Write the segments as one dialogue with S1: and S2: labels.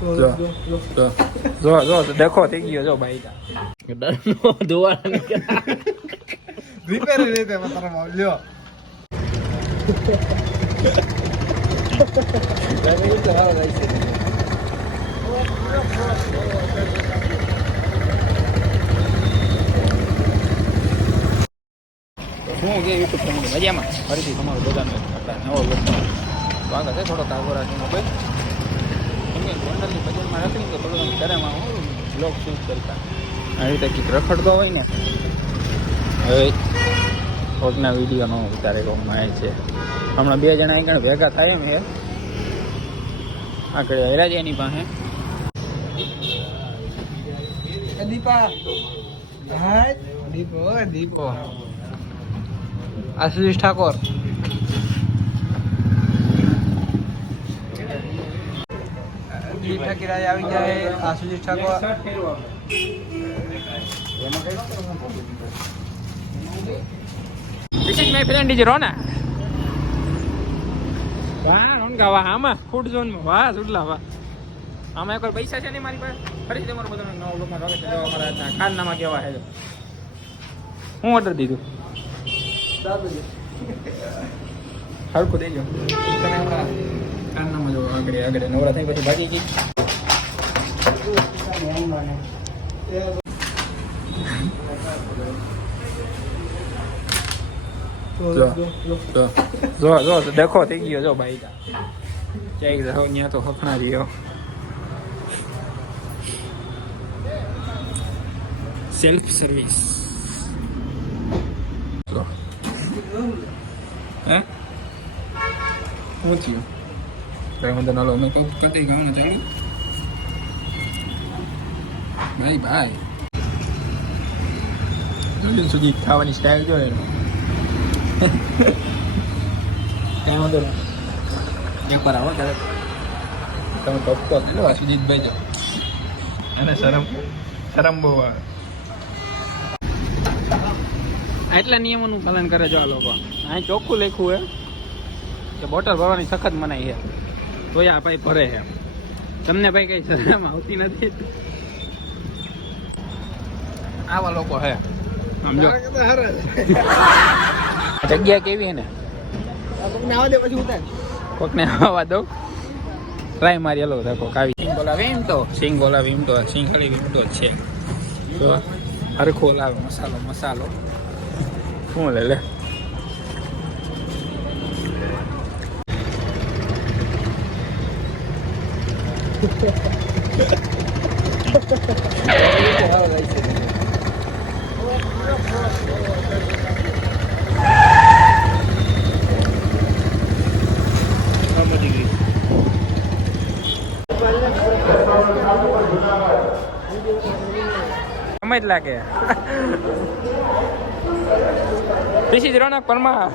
S1: જો જો જો જો દેખો થઈ ગયો જો ભાઈ
S2: ડરનો ધુવાળા નીકળ્યા
S3: રિપેર રીતે તારા લ્યો
S1: શું કે યુટ્યુબ ફેમિલી મજામાં ફરીથી તમારું બધાનું આપણા નવો બ્લોગમાં સ્વાગત છે થોડોક આગો રાખીને ભાઈ કે ગોંડલની રાખીને તો થોડું ઘરેમાં હું બ્લોગ શૂટ કરતા. આ રીતે કંઈક રખડતો હોય ને હવે કોકના વિડીયોનો ઉતારે કોકમાં આવે છે. હમણાં બે જણા આગળ ભેગા થાય એમ એ આગળ હેરા છે એની પાસે.
S3: દીપા દીપો દીપો. આશીષ ઠાકોર. દીપા કિરાય આવી જાય આ Thakor.
S1: This is my friend is Rona. વાહ રોનકા વાહ આમાં ફૂડ ઝોનમાં વાહ સુડલા વાહ. આમાં એક પૈસા છે ને મારી પાસે? ફરી તમારું બધાનું નવો લોકમાં સ્વાગત છે. અમારા ખાનનામાં કેવા છે. હું ઓર્ડર દીધું? હરખું દેજો. તમે અમારા ખાનનામાં જો આગળ આગળ નવરા થઈ પછી ભાગી ગઈ જો જો જો જો દેખો થઈ ગયો જો ભાઈ ક્યાંક જાઓ ત્યાં તો હફણા રહ્યો સેલ્ફ સર્વિસ જો હે શું થયું ભાઈ હું તો નાલો મેં કહું કતી ગાવાનું ચાલુ ભાઈ ભાઈ જલ્દી સુધી ખાવાની સ્ટાઇલ જો એનો કઈ વાંધો નહીં એક વાર આવો ક્યારેક તમે ટપકો લો આ સુજીતભાઈ જો એને શરમ શરમ બહુ આવે એટલા નિયમોનું પાલન કરે જો આ લોકો અહીં ચોખ્ખું લખ્યું હે કે બોટલ ભરવાની સખત મનાઈ છે તોય આ ભાઈ ભરે છે. તમને ભાઈ કઈ શરમ આવતી નથી? આવા લોકો હે. સમજો. જગ્યા કેવી હે ને?
S3: આવા દે પછી ઉતાર
S1: કોકને આવવા દો ટ્રાય મારી હલો રાખો કાવી. સિંગ બોલાવે એમ તો? સિંગ બોલાવે એમ તો સિંગળી એમ તો છે. તો હરખો લાવે મસાલો મસાલો. શું લે લે? લાગે. This is રોનક પરમાર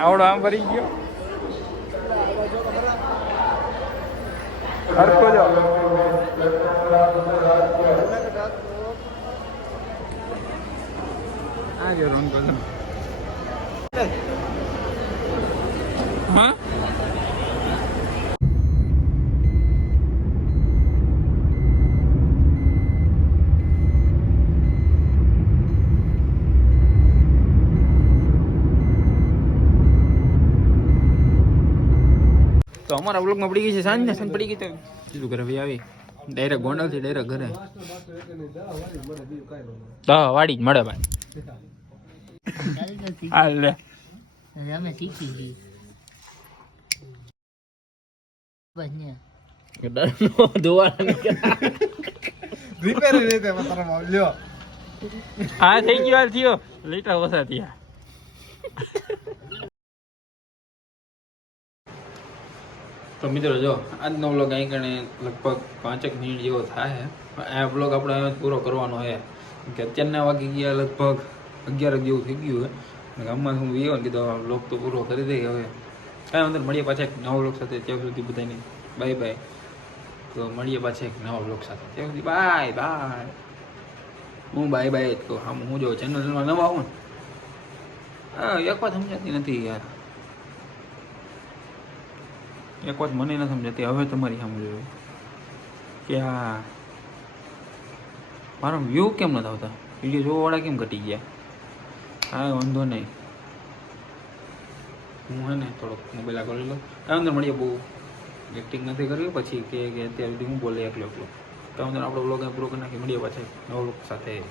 S1: આવડો આમ ભરી ગયો. હરખો જો આ ગયો તો અમારા બ્લોગમાં પડી ગઈ છે સાંજ ને સાંજ પડી ગઈ તો કીધું ઘરે ભાઈ આવી. ડાયરેક્ટ ગોંડલથી ડાયરેક્ટ ઘરે. તો વાડી જ મળે ભાઈ. હાલ લે.
S2: અમે શીખી ગઈ
S1: હા થઈ ગયો હાલ થયો. લેટા ઓછા થયા. તો મિત્રો જો આજનો બ્લોગ અહીં કણે લગભગ પાંચેક મિનિટ જેવો થાય છે. આ બ્લોગ આપણે પૂરો કરવાનો છે. કે અત્યારના વાગી ગયા લગભગ અગિયાર જેવું થઈ ગયું છે. ગામમાં હું વિયો ને કીધું વ્લોગ તો પૂરો કરી દઈએ હવે કાંઈ નહીં, મળીએ પાછા એક નવો બ્લોગ સાથે. ત્યાં સુધી બધાની બાય બાય તો મળીએ પાછા એક નવા બ્લોગ સાથે. ત્યાં સુધી બાય બાય હું બાય બાય જ કહું. હા હું જો ચેનલમાં નવા આવું ને. હા એક વાત સમજાતી નથી યાર. એક વાત મને ન સમજાતી, હવે તમારી સામે જોયું. કે આ મારો વ્યૂ કેમ નથી આવતા? વીડિયો જોવાવાળા કેમ ઘટી ગયા? હા વાંધો નહીં. હું હે ને થોડોક મોબાઈલ આગળ લઈ લઉં. અંદર મળીએ બહુ એક્ટિંગ નથી કરવી પછી કે અત્યાર સુધી હું બોલે એકલો એકલો. તો અંદર આપણો બ્લોગ પૂરો કરી નાખી મળીએ પાછા નવો vlog સાથે.